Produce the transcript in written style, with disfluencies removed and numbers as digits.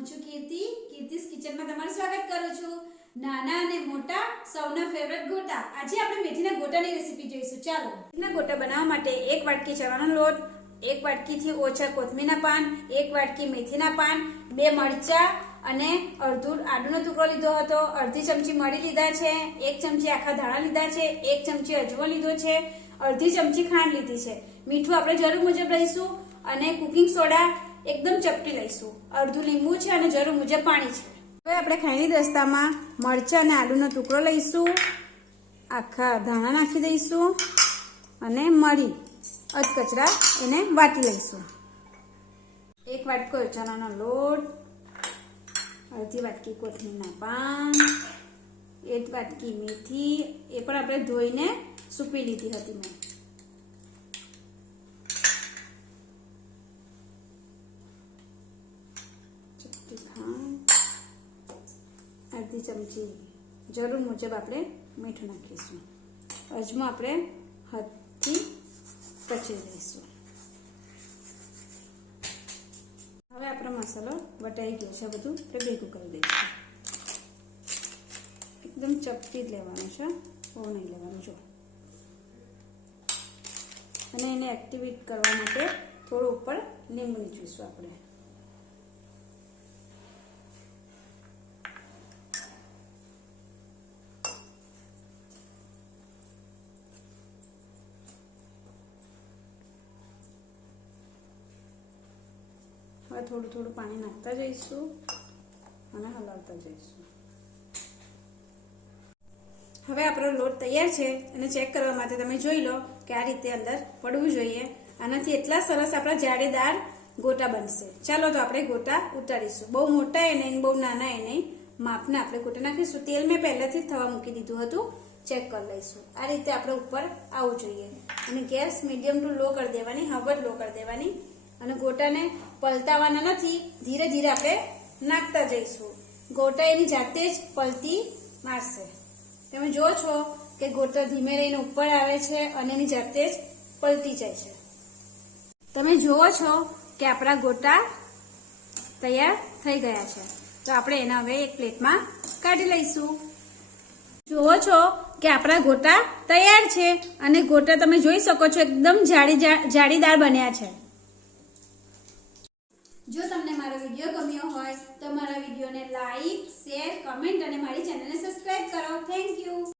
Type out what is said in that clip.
હું છું કીર્તિ. કીર્તિસ કિચનમાં તમારું સ્વાગત કરું છું. નાના અને મોટા સૌના ફેવરેટ ગોટા. આજે આપણે મેથીના ગોટાની રેસીપી જોઈશું. ચાલો. મેથીના ગોટા બનાવવા માટે 1 વાટકી ચણાનો લોટ, 1 વાટકીથી ઓછા કોથમીરના પાન, 1 વાટકી મેથીના પાન, 2 મરચા અને અડધું આદુનો ટુકડો લીધો હતો, અડધી ચમચી મરી લીધા છે, 1 ચમચી આખા ધાણા લીધા છે, 1 ચમચી અજમો લીધો છે, અડધી ચમચી ખાંડ લીધી છે. મીઠું આપણે જરૂર મુજબ લઈશું અને કુકિંગ સોડા એકદમ ચપટી લઈશું. અડધું લીંબુ છે અને જરૂર મુજબ પાણી છે. હવે આપણે ખાંડની દસ્તામાં મરચાં અને આદુનો ટુકડો લઈશું, આખા ધાણા નાખી દઈશું અને મરી અધકચરા એને વાટી લઈશું. 1 વાટકો ચણાનો લોટ, અડધી વાટકી કોથમીરના પાન, 1 વાટકી મેથી, એ પણ આપણે ધોઈને સૂકવી લીધી હતી મેં. અડધી ચમચી જરૂર મુજબ આપણે મીઠું નાખીશું. અજમો આપણે હાથથી કચરી દઈશું. હવે આપણો મસાલો વટાઈ ગયો છે, બધું આપણે ભેગું કરી દઈશું. એકદમ ચપટી જ લેવાનું છે, બહુ નહીં લેવાનું. જો અને એને એક્ટિવેટ કરવા માટે થોડું ઉપર લીંબુ નીચવીશું આપણે. હવે થોડું થોડું પાણી નાખતા જઈશું અને હલાવતા જઈશું. હવે આપણો લોટ તૈયાર છે અને ચેક કરવા માટે તમે જોઈ લો કે આ રીતે અંદર પડવું જોઈએ. આનાથી એટલા સરસ આપણા જાળીદાર ગોટા બનશે. ચાલો તો આપણે ગોટા ઉતારીશું. બહુ મોટા એ નહીં, બહુ નાના એ નહીં, માપના આપણે ગોટા નાખીશું. તેલ મેં પહેલાથી જ થવા મૂકી દીધું હતું, ચેક કરી લઈશું. આ રીતે આપણે ઉપર આવવું જોઈએ અને ગેસ મીડિયમ ટુ લો કરી દેવાની, હળવદ લો કરી દેવાની અને ગોટાને પલટાવાના નથી, ધીરે ધીરે આપણે નાખતા જઈશું. ગોટા એની જાતે જ પલટી મારશે. તમે જો છો કે ગોટા ધીમે રહીને ઉપર આવે છે અને એની જાતે જ પલટી જાય છે. તમે જુઓ છો કે આપણા ગોટા તૈયાર થઈ ગયા છે. તો આપણે એના હવે એક પ્લેટમાં કાઢી લઈશું. જુઓ છો કે આપણા ગોટા તૈયાર છે અને ગોટા તમે જોઈ શકો છો એકદમ જાળીદાર બન્યા છે. જો તમને મારો વિડીયો ગમ્યો હોય તો મારા વિડીયોને લાઈક, શેર, કમેન્ટ અને મારી ચેનલને સબસ્ક્રાઇબ કરો. Thank you.